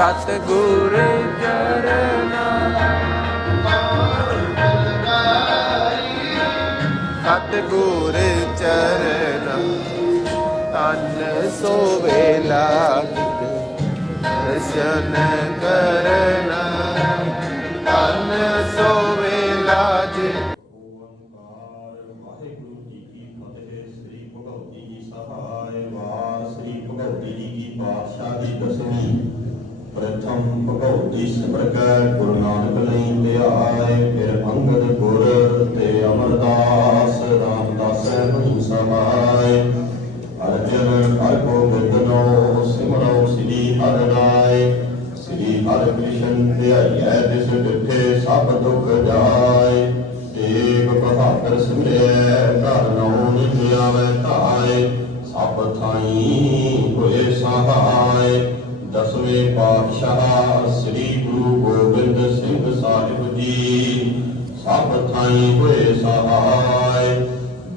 ਸਤਿਗੁਰ ਚਰਨਾ ਸਤਿਗੁਰ ਚਰਨਾ ਤਨ ਸੋਵੇ ਲਾਗਿ ਦਰਸ਼ਨ ਕਰਨਾ। ਪਾਤਸ਼ਾਹ ਸ੍ਰੀ ਗੁਰੂ ਗੋਬਿੰਦ ਸਿੰਘ ਸਾਹਿਬ ਜੀ। ਸਭ ਥਾਈ ਹੋਏ ਸਹਾਇ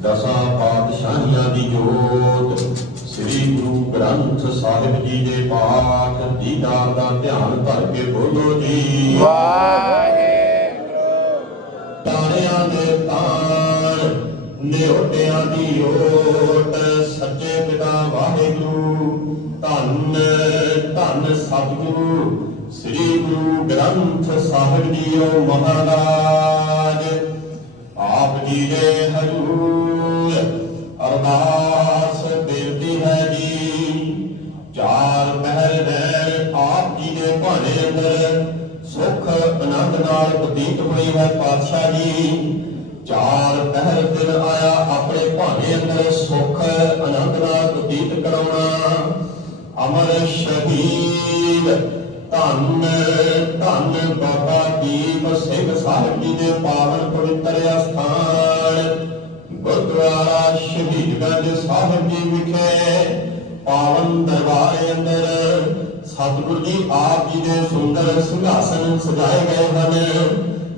ਦਸਾਂ ਪਾਤਸ਼ਾਹੀਆਂ ਦੀ ਜੋਤ। ਸ੍ਰੀ ਗੁਰੂ ਗ੍ਰੰਥ ਸਾਹਿਬ ਜੀ ਦੇ ਪਾਠ ਦੀਦਾਰ ਦਾ ਧਿਆਨ ਧਰ ਕੇ ਬੋਲੋ ਜੀ। ਤਾਰਿਆਂ ਦੇ ਤਾਰ ਨਿਉਟਿਆਂ ਦੀ ਓਟ। ਸੱਚੇ ਪਿਤਾ ਵਾਹਿਗੁਰੂ, ਧੰਨ ਧੰਨ ਸਤਿਗੁਰੂ, ਸ੍ਰੀ ਗੁਰੂ ਗ੍ਰੰਥ ਸਾਹਿਬ ਜੀਓ ਮਹਾਰਾਜ। ਆਪ ਜੀ ਦੇ ਹਜ਼ੂਰ ਅਰਦਾਸ ਬੇਨਤੀ ਹੈ ਜੀ, ਚਾਰ ਪਹਿਰ ਨੈਣ ਆਪ ਜੀ ਦੇ ਭਾਣੇ ਅੰਦਰ ਸੁਖ, ਆਨੰਦ ਨਾਲ ਬਤੀਤ ਹੋਈ ਹੈ ਪਾਤਸ਼ਾਹ ਜੀ। ਚਾਰ ਪਹਿਰ ਦਿਨ ਆਇਆ ਆਪਣੇ ਭਾਣੇ ਅੰਦਰ ਸੁਖ ਅਮਰ ਸ਼ਹੀਦ, ਧੰਨ ਧੰਨ ਬਾਬਾ ਦੀਪ ਸਿੰਘ ਸਾਹਿਬ ਜੀ ਦੇ ਪਾਵਨ ਪਵਿੱਤਰ ਅਸਥਾਨ, ਗੁਰਦੁਆਰਾ ਸ਼ਹੀਦਗੰਜ ਸਾਹਿਬ ਜੀ ਵਿਖੇ ਪਾਵਨ ਦਰਬਾਰ ਅੰਦਰ ਸਤਿਗੁਰੂ ਜੀ ਆਪ ਜੀ ਦੇ ਸੁੰਦਰ ਸਿੰਘਾਸਨ ਸਜਾਏ ਗਏ ਹਨ।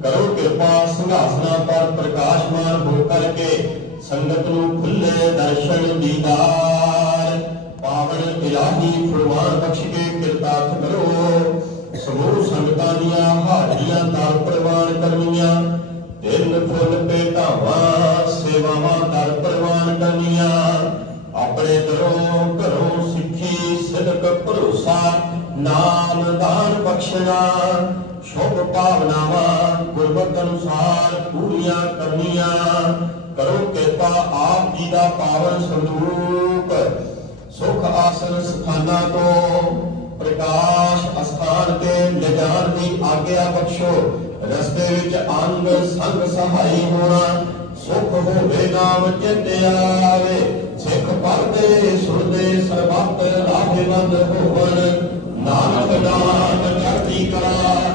ਕਰੋ ਕਿਰਪਾ ਸਿੰਘਾਸਨਾਂ ਪਰ ਪ੍ਰਕਾਸ਼ਮਾਨ ਹੋ ਕਰਕੇ ਸੰਗਤ ਨੂੰ ਖੁੱਲੇ ਦਰਸ਼ਨ ਦੀਦਾਰ ਪਾਵਨ ਇਲਾਹੀ ਫਰਮਾਨ ਬਖਸ਼ ਕੇ ਕਿਰਤਾਰਥ ਕਰੋ। ਸਮੂਹ ਸੰਗਤਾਂ ਦੀਆਂ ਹਾਜ਼ਰੀਆਂ ਦਰ ਪ੍ਰਵਾਨ ਕਰਨੀਆਂ। ਦਿਨ ਫੁੱਲ ਭੇਟਾਵਾਂ ਸੇਵਾਵਾਂ ਦਰ ਪ੍ਰਵਾਨ ਕਰਨੀਆਂ। ਆਪਣੇ ਦਰੋਂ ਘਰੋਂ ਸਿੱਖੀ ਸਿਦਕ ਭਰੋਸਾ, ਨਾਮ ਦਾਨ ਬਖਸ਼ਣਾ। ਸ਼ੁਭ ਭਾਵਨਾਵਾਂ ਗੁਰਬਤ ਅਨੁਸਾਰ ਪੂਰੀਆਂ ਕਰਨੀਆਂ। ਕਰੋ ਕਿਰਪਾ, ਆਪ ਜੀ ਦਾ ਪਾਵਨ ਸੰਦੂਕ। ਸੁਖ ਆਸਨ ਸਥਾਨਾਂ ਤੋਂ ਪ੍ਰਕਾਸ਼ ਅਸਥਾਨ ਤੇ ਲਿਜਾਣ ਦੀ ਆਗਿਆ ਬਖਸ਼ੋ। ਰਸਤੇ ਵਿੱਚ ਅੰਗ ਸੰਗ ਸਹਾਈ ਹੋਣਾ, ਸੁਖ ਹੋਵੇ ਨਾਮ ਚਿਤ ਆਵੇ। ਸਿੱਖ ਪੜਦੇ ਸੁਣਦੇ, ਸਰਬੱਤ ਲਾਹੇਵੰਦ ਹੋਵਣ। ਨਾਨਕ ਨਾਮ ਚੜ੍ਹਦੀ ਕਲਾ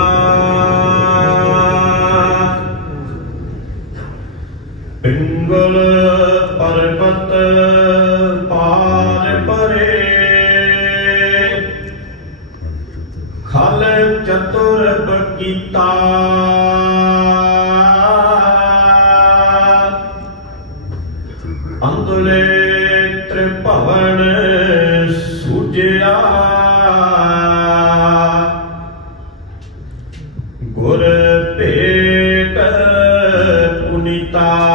ਖਲ ਕੀਤਾ। ਅੰਦੁਲੇ ਤ੍ਰਿਭਵਨ ਸੁਜਿਆ। ਗੁਰ ਭੇਟ ਪੁਨੀਤਾ।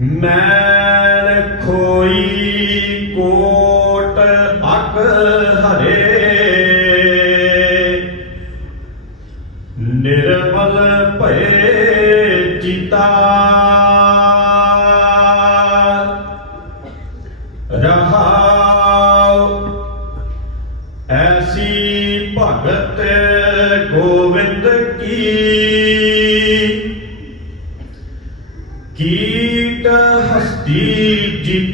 ਮੈਂ ਖੋਈ ਕੋਟ ਅਕ ਹਰੇ। ਨਿਰਮਲ ਭਏ ਚਿਤਾ। ਰਹਾਉ ਐਸੀ ਭਗਤ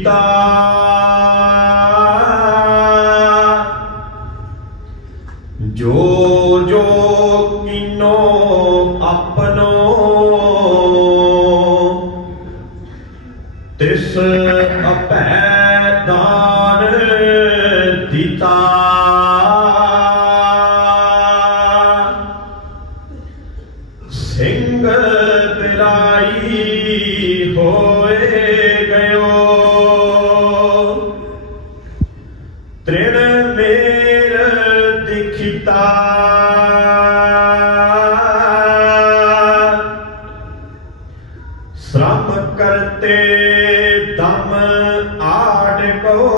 ਜੀਤਾ ਜੋ ਜੋ ਕਿਨੋ ਆਪਨੋ ਤਿਸ ਅਪੈ ਦਾਨ ਦਿੱਤਾ। ਸਿੰਘ ਬਿਰਾਈ ਹੋ ਆੜ ਕੋ।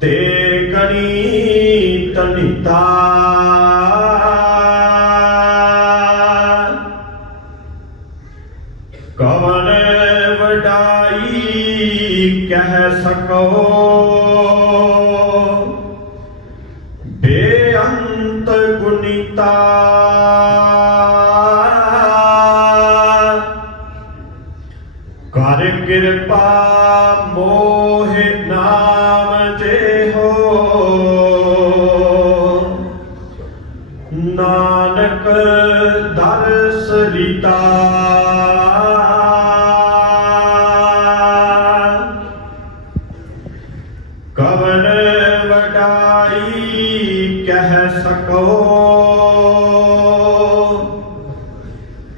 ਤੇ ਗਣੀ ਤਨਿਤਾ। ਕਵਨ ਵਡਾਈ ਕਹਿ ਸਕੋ। ਨਾਨਕ ਦਰਸ ਲੀਤਾ ਕਵਨ ਵਡਾਈ ਕਹਿ ਸਕੋ।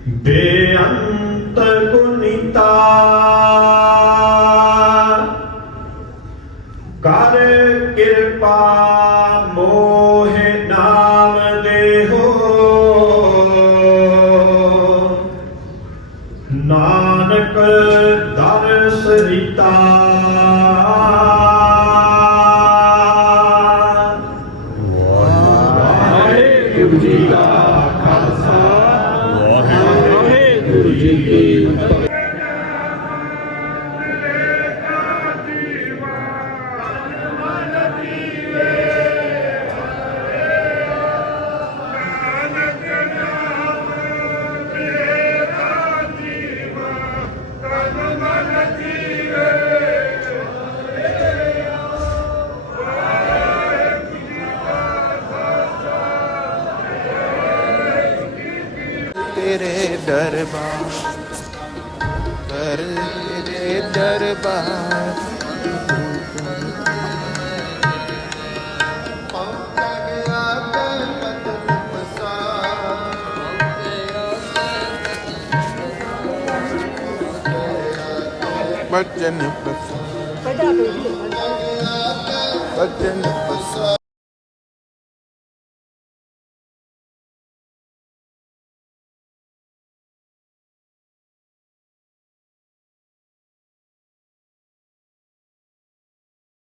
ਬੇਅੰਤ ਗੁਨੀਤਾ। Sita. ਤੇਰੇ ਦਰਬਾਰ ਕਰ ਤੇਰੇ ਦਰਬਾਰ। ਬਚਨ ਪਸਾ ਬਚਨ ਪਸਾ